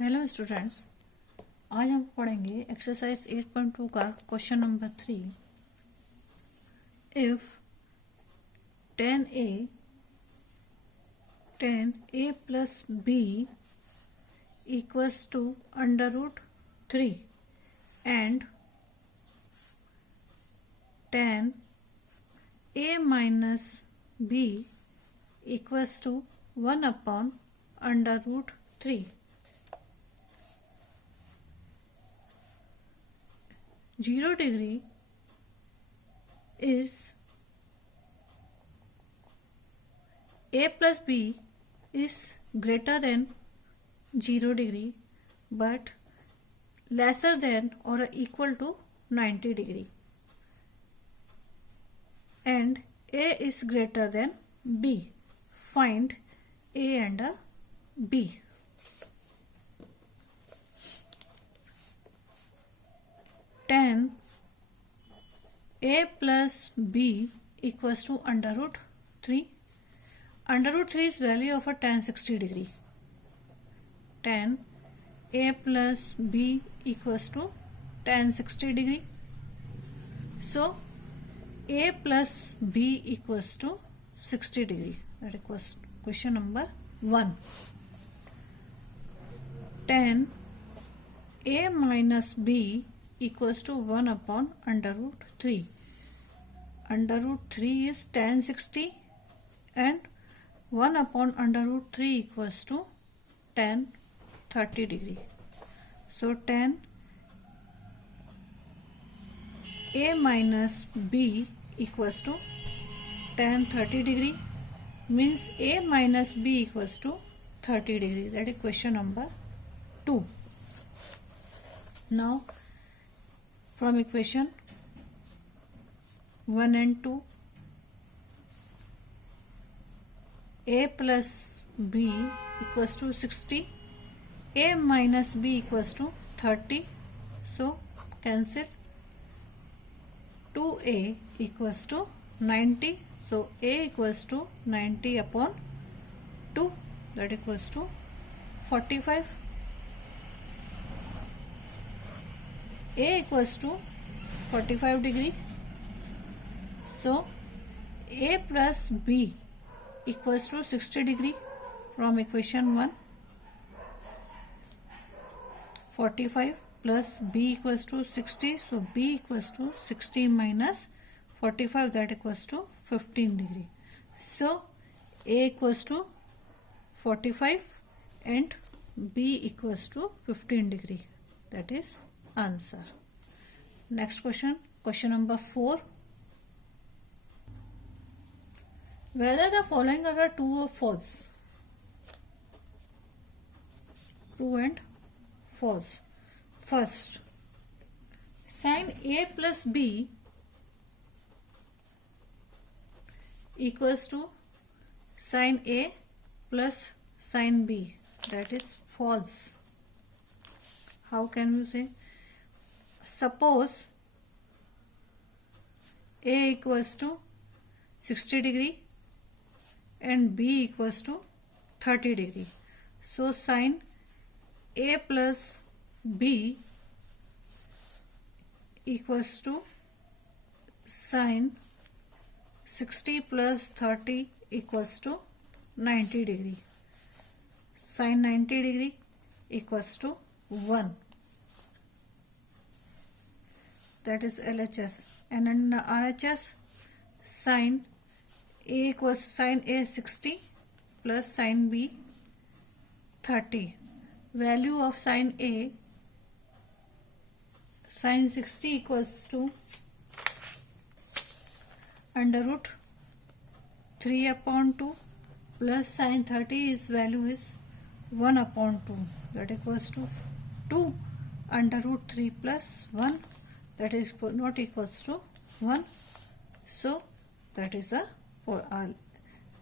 Hello students, आज हम पढ़ेंगे एक्सरसाइज 8.2 का question number 3। If 10a plus b equals to under root 3 and 10a minus b equals to 1 upon under root 3, 0 degree is a plus b is greater than 0 degree but lesser than or equal to 90 degree, and a is greater than b. Find a and b. Tan a plus b equals to under root 3. Under root 3 is value of a tan 60 degree. Tan a plus b equals to tan 60 degree. So a plus b equals to 60 degree. That equals question number 1. Tan a minus b equals to 1 upon under root 3. Under root 3 is tan 60 and 1 upon under root 3 equals to tan 30 degree. So tan a minus b equals to tan 30 degree means a minus b equals to 30 degree. That is question number 2. Now from equation 1 and 2, a plus b equals to 60, a minus b equals to 30, so cancel. 2a equals to 90, so a equals to 90 upon 2, that equals to 45. A equals to 45 degree, so a plus b equals to 60 degree from equation 1. 45 plus b equals to 60, so b equals to 60 minus 45, that equals to 15 degree. So a equals to 45 and b equals to 15 degree. That is answer. Next question, question number 4. Whether the following are true or false? True and false. First, sin a plus b equals to sin a plus sin b. That is false. How can we say? Suppose a equals to 60 degree and b equals to 30 degree. So sin a plus b equals to sin 60 plus 30 equals to 90 degree. Sin 90 degree equals to 1. That is LHS. And in RHS, sin a equals sin a 60 plus sin b 30. Value of sin a, sin 60 equals to under root 3 upon 2 plus sin 30 is value is 1 upon 2. That equals to 2 under root 3 plus 1. That is not equals to 1. So that is a for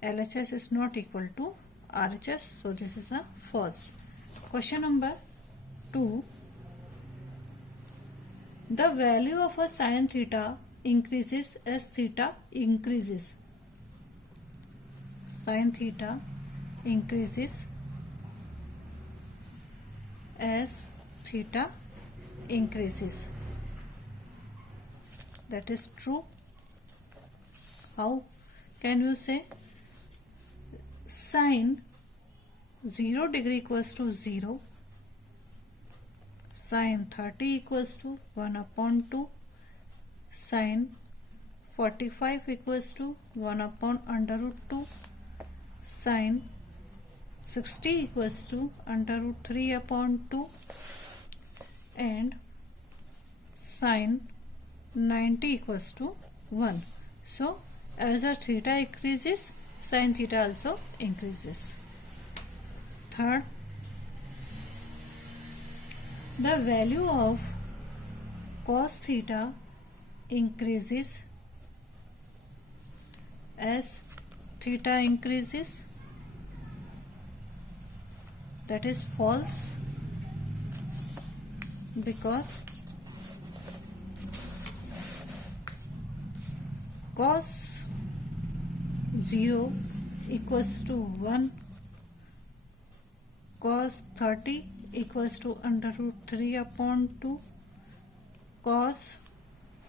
LHS is not equal to RHS. So this is a false. Question number 2. The value of a sin theta increases as theta increases. Sin theta increases as theta increases. That is true. How can you say? Sine 0 degree equals to 0, sine 30 equals to 1 upon 2, sine 45 equals to 1 upon under root 2, sine 60 equals to under root 3 upon 2, and sine 90 equals to 1. So as the theta increases, sin theta also increases. Third, the value of cos theta increases as theta increases. That is false, because cos 0 equals to 1, cos 30 equals to under root 3 upon 2, cos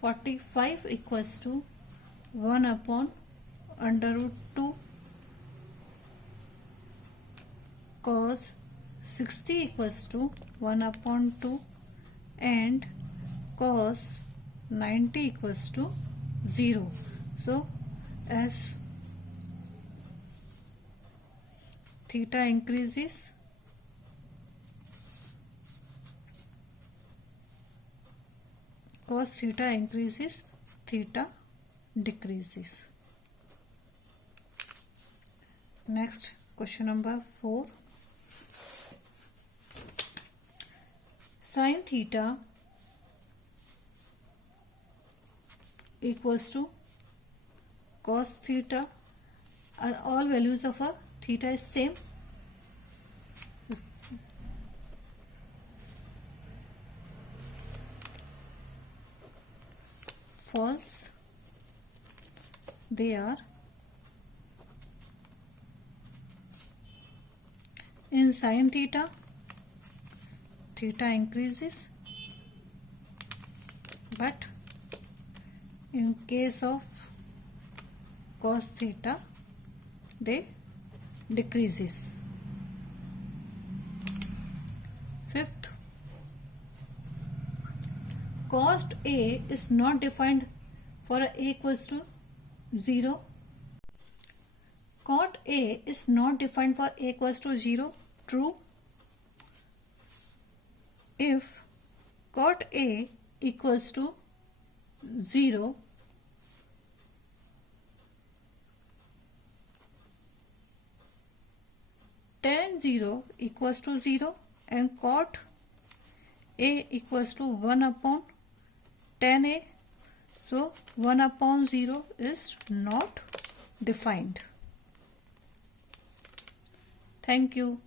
45 equals to 1 upon under root 2, cos 60 equals to 1 upon 2, and cos 90 equals to 0. So as theta increases, cos theta increases, theta decreases. Next, question number 4. Sin theta equals to cos theta. Are all values of a theta is same? False. They are. In sin theta, theta increases, but in case of cos theta, they decreases. Fifth, cos A is not defined for a equals to 0. Cot A is not defined for A equals to 0. True. If cot A equals to 0, tan 0 equals to 0, and cot A equals to 1 upon tan A. So 1 upon 0 is not defined. Thank you.